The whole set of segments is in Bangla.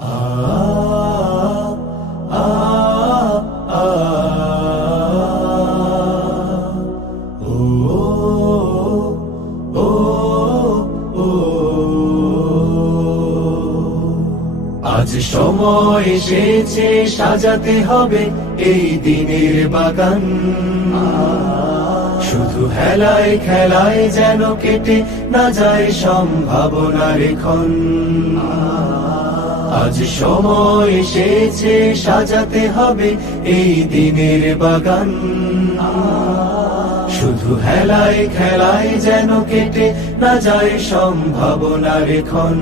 আজ সময় এসেছে সাজাতে হবে এই দিনের বাগান, শুধু হেলায় খেলায় যেন কেটে না যায় সম্ভাবনার ক্ষণ। আজ সময় এসেছে সাজাতে হবে এই দিনের বাগান, শুধু হেলায় খেলায় যেন কেটে না যায় সম্ভাবনার ক্ষণ।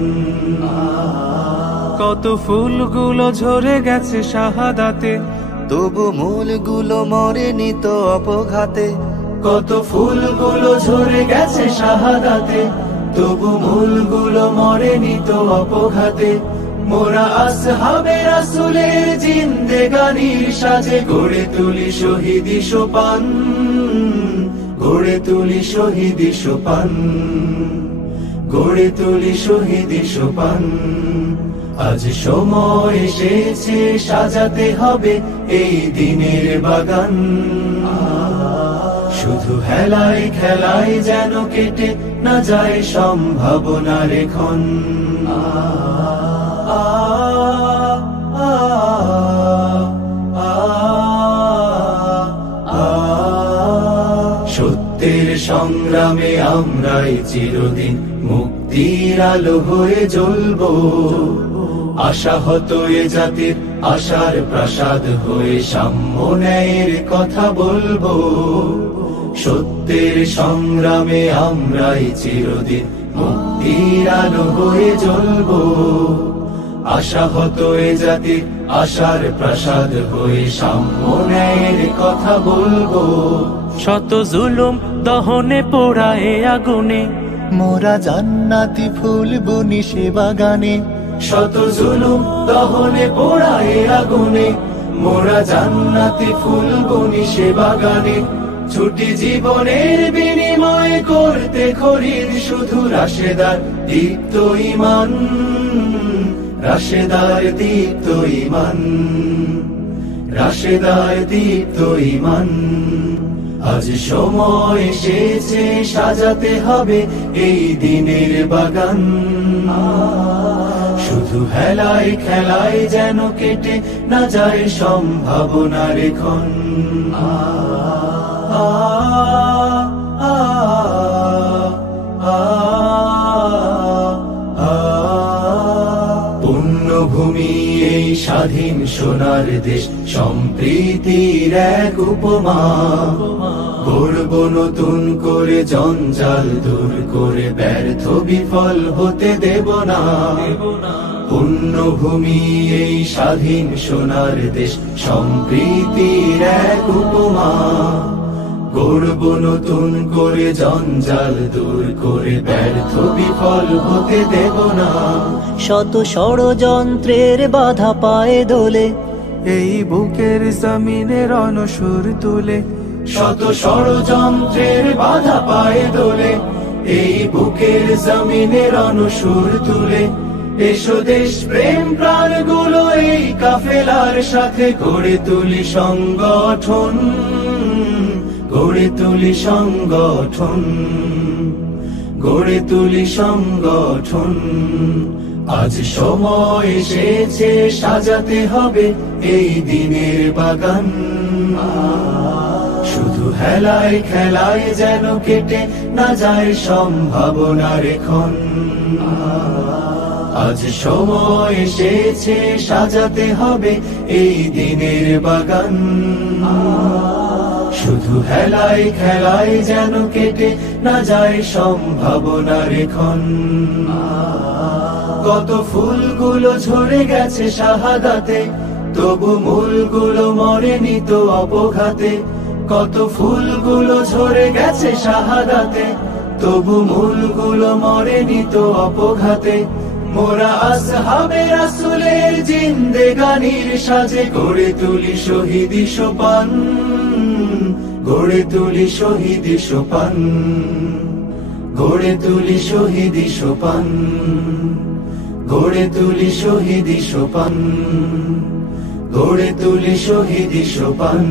কত ফুলগুলো ঝরে গেছে শাহাদাতে, তবু মূলগুলো মরেনি তো অপঘাতে। কত ফুলগুলো ঝরে গেছে শাহাদাতে, তবু মূলগুলো মরেনি তো অপঘাতে। মোরা আসহাবে রাসূলের জিন্দেগানির সাজে গড়ে তুলি শহীদি সোপান, গড়ে তুলি শহীদি সোপান, গড়ে তুলি শহীদি সোপান। আজ সময় এসেছে সাজাতে হবে এই দিনের বাগান, শুধু হেলায় খেলায় যেন কেটে না যায় সম্ভাবনার ক্ষণ। সত্যের সংগ্রামে আমরাই চিরদিন মুক্তির আলো হয়ে জ্বলবো, আশাহত এ জাতির আশার প্রাসাদ হয়ে সাম্য ন্যায়ের কথা বলবো। সত্যের সংগ্রামে আমরাই চিরদিন মুক্তির আলো হয়ে জ্বলবো, আশাহত এ জাতির আশার প্রাসাদ হয়ে সাম্য ন্যায়ের কথা বলবো। শত জুলুম দহনে পোড়ায় আগুনে, মোরা জান্নাতি ফুল বুনি সে বাগানে। শত জুলুম দহনে পোড়ায় আগুনে, মোরা জান্নাতি ফুল বুনি সে বাগানে। ছুটি জীবনের বিনিময় করতে খরিদ শুধু রাশেদার দীপ্ত ঈমান, রাশেদার দীপ্ত ঈমান, রাশেদার দীপ্ত ঈমান। আজ সময় এসেছে সাজাতে হবে এই দিনের বাগান, শুধু হেলায় খেলায় যেন কেটে না যায় সম্ভাবনার ক্ষণ। পুণ্যভূমি এই স্বাধীন সোনার দেশ, সম্প্রীতির এক উপমা। গড়ব নতুন করে জঞ্জাল দূর করে, ব্যর্থ বিফল হতে দেব না। পুণ্যভূমি এই স্বাধীন সোনার দেশ, সম্প্রীতির এক উপমা। গড়ব নতুন করে জঞ্জাল দূর করে, ব্যর্থ বিফল হতে দেব না। শত ষড়যন্ত্রের বাধা পায়ে দোলে, এই বুকের জমিনে রণসুর তুলে। শত ষড়যন্ত্রের বাধা পায়ে দোলে, এই বুকের জমিনে রণসুর তুলে। এসো দেশ প্রেম প্রাণগুলো এই কাফেলার সাথে গড়ে তুলি সংগঠন, গড়ে তুলি সংগঠন, গড়ে তুলি সংগঠন। আজ সময় এসেছে সাজাতে হবে এই দিনের বাগান, শুধু হেলায় খেলায় যেন কেটে না যায় সম্ভাবনার ক্ষণ। আজ সময় এসেছে সাজাতে হবে এই দিনের বাগান, শুধু হেলায় খেলায় যেন কেটে না যায় সম্ভাবনার ক্ষণ। কত ফুলগুলো ঝরে গেছে শাহাদাতে, তবু মূলগুলো মরেনি তো অপঘাতে। কত ফুলগুলো ঝরে গেছে শাহাদাতে, তবু মূলগুলো মরেনি তো অপঘাতে। মোরা আসহাবে রাসূলের জিন্দেগানির সাজে গড়ে তুলি শহীদি সোপান, গড়ে তুলি শহীদি সোপান, গড়ে তুলি শহীদি সোপান, গড়ে তুলি শহীদি সোপান, গড়ে তুলি শহীদি সোপান।